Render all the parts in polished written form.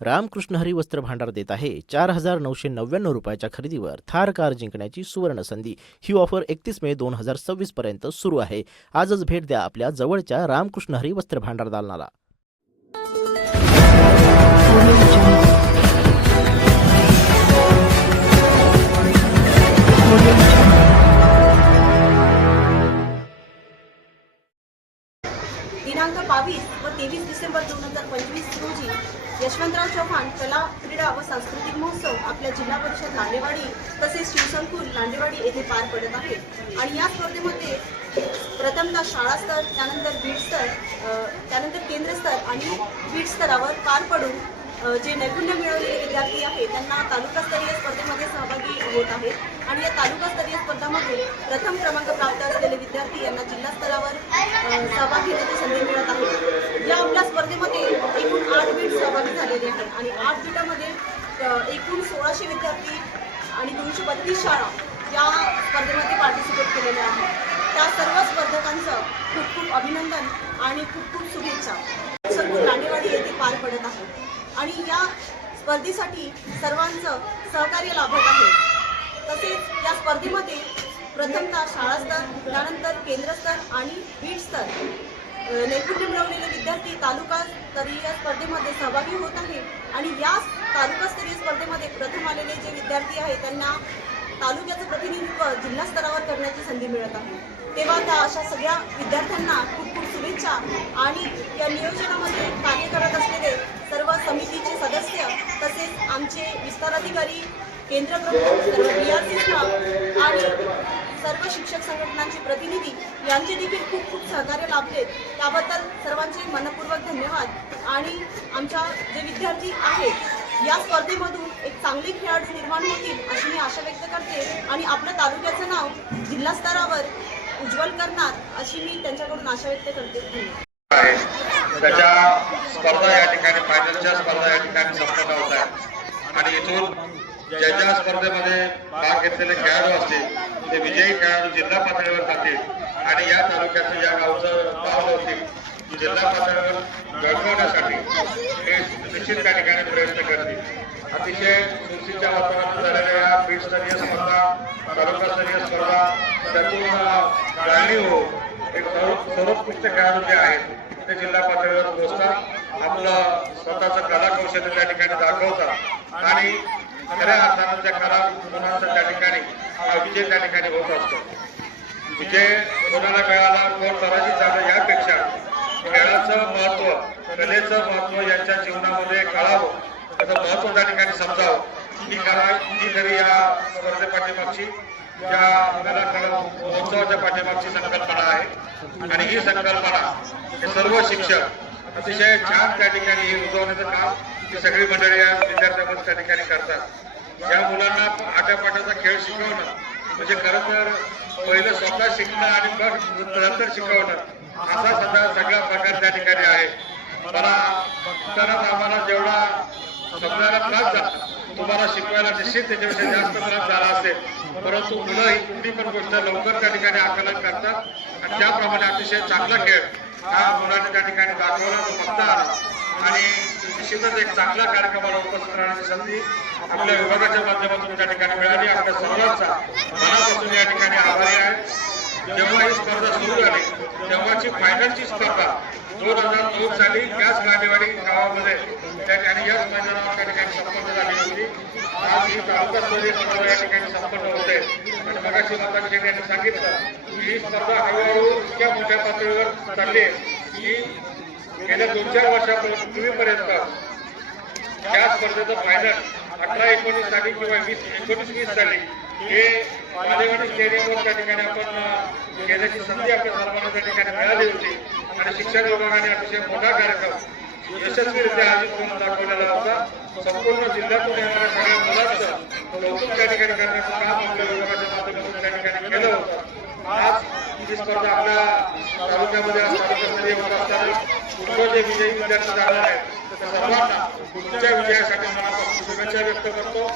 रामकृष्ण हरी वस्त्र भांडार देत आहे 4,999 रुपयाच्या खरेदीवर थार कार जिंकण्याची सुवर्ण संधी। ही ऑफर 31 मे 2026 पर्यंत सुरू आहे। आजच भेट द्या आपल्या जवळच्या रामकृष्ण हरी वस्त्र भांडार दालनाला। दिनांक 22 व 23 डिसेंबर 2025 रोजी यशवंतराव चव्हाण कला क्रीडा व सांस्कृतिक महोत्सव आपल्या जिल्हा परिषद लांडेवाडी तसेच शिवसंकुल लांडेवाडी येथे पार पडत आहे। आणि या स्पर्धेमध्ये प्रथमतः शाळा स्तर, त्यानंतर बीड स्तर, त्यानंतर केंद्र स्तर आणि बीड स्तरावर पार पडून जे नैपुण्य मिळवलेले विद्यार्थी आहेत त्यांना तालुकास्तरीय स्पर्धेमध्ये सहभागी होत आहेत। आणि या तालुकास्तरीय स्पर्धामध्ये प्रथम क्रमांक प्राप्त असलेले विद्यार्थी यांना जिल्हा स्तरावर सहभाग घेण्याची संधी मिळत आहे। या आपल्या स्पर्धेमध्ये एकूण 8 बीट सहभागी झालेले आहेत आणि 8 बीटामध्ये एकूण 1600 विद्यार्थी आणि 232 शाळा या स्पर्धेमध्ये पार्टिसिपेट केलेले आहेत। त्या सर्व स्पर्धकांचं खूप खूप अभिनंदन आणि खूप खूप शुभेच्छा। संकुल लांडेवाडी येथे पार पडत आहे आणि या स्पर्धेसाठी सर्वांचं सहकार्य लाभत आहे। तसेच या स्पर्धेमध्ये प्रथमतः शाळा स्तर, त्यानंतर केंद्र स्तर आणि बीड स्तर नैपुण्य मिळवलेले विद्यार्थी तालुकास्तरीय स्पर्धेमध्ये सहभागी होत आहे। आणि या तालुकास्तरीय स्पर्धेमध्ये प्रथम आलेले जे विद्यार्थी आहेत त्यांना तालुक्याचं प्रतिनिधित्व जिल्हा स्तरावर करण्याची संधी मिळत आहे। तेव्हा त्या अशा सगळ्या विद्यार्थ्यांना खूप खूप शुभेच्छा। आणि या नियोजनामध्ये कार्य करत असलेले सर्व समितीचे सदस्य तसेच आमचे विस्तार अधिकारी, केंद्र प्रमुख, सर्व BRC स्टाफ आणि सर्व शिक्षक संघटनांचे प्रतिनिधी यांचे देखील खूप खूप सहकार्य लाभले। त्याबद्दल सर्वांचे मनपूर्वक धन्यवाद। आणि आमच्या जे विद्यार्थी आहेत या स्पर्धेमधून एक चांगले खेळाडू निर्माण होतील अशी मी आशा व्यक्त करते आणि आपल्या तालुक्याचं नाव जिल्हा स्तरावर उज्ज्वल करणार अशी मी त्यांच्याकडून आशा व्यक्त करते। त्याच्या स्पर्धा या ठिकाणी फायनलच्या स्पर्धा या ठिकाणी संपन्न होत आहेत आणि इथून ज्या स्पर्धेमध्ये भाग घेतलेले खेळाडू असतील ते विजयी खेळाडू जिल्हा पातळीवर जातील आणि या तालुक्याचं या गावचं नाव होतील जिल्हा पातळीवर घडवण्यासाठी हे निश्चित त्या ठिकाणी प्रयत्न करतील। अतिशय चुरशीच्या वातावरणात झालेल्या या बीडस्तरीय स्पर्धा, तालुकास्तरीय स्पर्धा त्यातून जाणीव एक सर्वोत्कृष्ट खेळाडू जे आहेत ते जिल्हा पातळीवर पोहोचतात, आपलं स्वतःचं कला कौशल्य त्या ठिकाणी दाखवतात आणि खऱ्या अर्थानं त्या कला गुणांचा त्या ठिकाणी हा विजय त्या ठिकाणी होत असतो। विजय कोणाला मिळाला, कोण पराजित झालं यापेक्षा खेळाचं महत्व, कलेचं महत्व यांच्या जीवनामध्ये कळावं, त्याचं महत्व त्या ठिकाणी समजावं ही खरी या स्पर्धेपाठीमागची ज्या कला महोत्सवाच्या पाठीमागची संकल्पना आहे। आणि ही संकल्पना हे सर्व शिक्षक अतिशय छान त्या ठिकाणी हे उजवण्याचं काम ही सगळी मंडळी या विद्यार्थ्यांमध्ये त्या ठिकाणी करतात। या मुलांना आट्यापाट्याचा खेळ शिकवणं म्हणजे खरं तर पहिलं स्वतः शिकणं आणि मग नंतर शिकवणं असा सगळा प्रकार त्या ठिकाणी आहे। मला बघतानाच आम्हाला जेवढा समजायला त्रास झाला तुम्हाला शिकवायला निश्चित त्याच्यापेक्षा जास्त त्रास झाला असेल, परंतु मुलं ही कुठली पण गोष्ट लवकर त्या ठिकाणी आकलन करतात आणि त्याप्रमाणे अतिशय चांगला खेळ हा मुलांनी त्या ठिकाणी दाखवला, तो बघता आला आणि निश्चितच एक चांगला कार्यक्रमाला उपस्थित राहण्याची संधी आपल्या विभागाच्या माध्यमातून त्या ठिकाणी मिळाली। आपल्या सर्वांचा मनापासून या ठिकाणी आभारी आहे। जेव्हा ही स्पर्धा सुरू झाली तेव्हाची फायनलची स्पर्धा 2009 साली याच लांडेवाडी गावामध्ये त्या ठिकाणी याच मैदानावर त्या ठिकाणी संपन्न झाली होती। आज ही तालुकास्तरीय स्पर्धा या ठिकाणी संपन्न होते आणि मगाशी माताजी यांनी सांगितलं की ही स्पर्धा हळूहळू इतक्या मोठ्या पातळीवर चालली आहे की गेल्या 2-4 वर्षापूर्वीपर्यंत या स्पर्धेचं फायनल 18-19 साली किंवा 19-20 साली हे लांडेवाडी स्टेडियमवर त्या ठिकाणी आपण घेण्याची संधी आपल्या सर्वांना त्या ठिकाणी मिळाली होती आणि शिक्षण विभागाने अतिशय मोठा कार्यक्रम यशस्वीरित्या आयोजित करून दाखवलेला होता। संपूर्ण जिल्ह्यातून येणाऱ्या सगळ्या मुलांचं कौतुक त्या ठिकाणी करण्याचं काम आपल्या विभागाच्या माध्यमातून त्या ठिकाणी केलं होतं। आज ही स्पर्धा आपल्या तालुक्यामध्ये तालुकास्तरीय होत असताना पुढे जे विजयी विद्यार्थी झाले आहेत त्या सर्वांना पुढच्या विजयासाठी मनापासून शुभेच्छा व्यक्त करतो।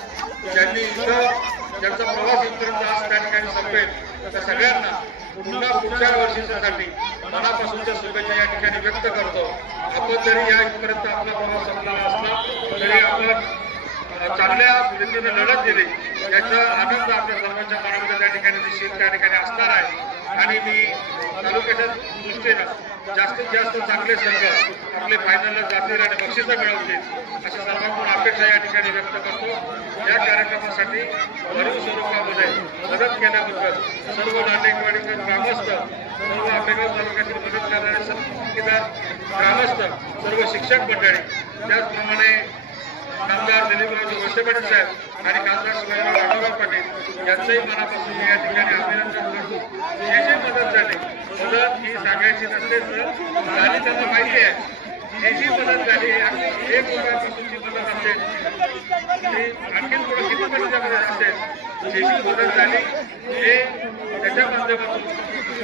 ज्यांनी इथं ज्यांचा प्रवास इथपर्यंत आज त्या ठिकाणी संपेल त्या सगळ्यांना पुन्हा पुढच्या वर्षीसाठी मनापासूनच्या शुभेच्छा या ठिकाणी व्यक्त करतो. आपण जरी या इथपर्यंत आपला प्रवास संपला असला तरी आपण चांगल्या रीतीने लढत दिली याचा आनंद आपल्या सर्वांच्या मनामध्ये त्या ठिकाणी निश्चित त्या ठिकाणी असणार आहे. आणि मी तालुक्याच्या दृष्टीनं जास्तीत जास्त चांगले संघ आपले फायनलला जातील आणि बक्षिसं मिळवतील अशा सर्वांकडून अपेक्षा या ठिकाणी व्यक्त करतो. या कार्यक्रमासाठी भरीव स्वरूपामध्ये मदत केल्याबद्दल सर्व नाटेकवाडीकर ग्रामस्थ, सर्व आंबेगाव तालुक्यातील मदत करणारे सर्व ग्रामस्थ, सर्व शिक्षक मंडळी, त्याचप्रमाणे आमदार दिलीपराव वळसे पाटील साहेब आणि खासदार शिवाजीराव राघवराव पाटील यांचंही मनापासून या ठिकाणी अभिनंदन करतो. जे जे मदत झाली, मदत ही सांगायची नसते तर झाली त्यांना माहिती आहे. जी मदत झाली अगदी 1 रुपयापासूनची मदत असेल, आणखीन पुढे किती मदत असेल, जी मदत झाली हे त्याच्या माध्यमातून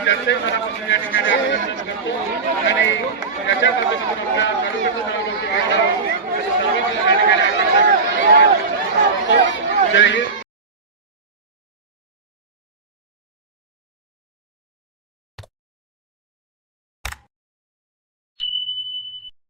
त्यांचंही मनापासून या ठिकाणी अभिनंदन करतो. आणि याच्या माध्यमातून आपल्या तालुक्याचं नाव रोशन व्हावं असं सर्वांच्या या ठिकाणी अपेक्षा व्यक्त करतो. जय हिंद.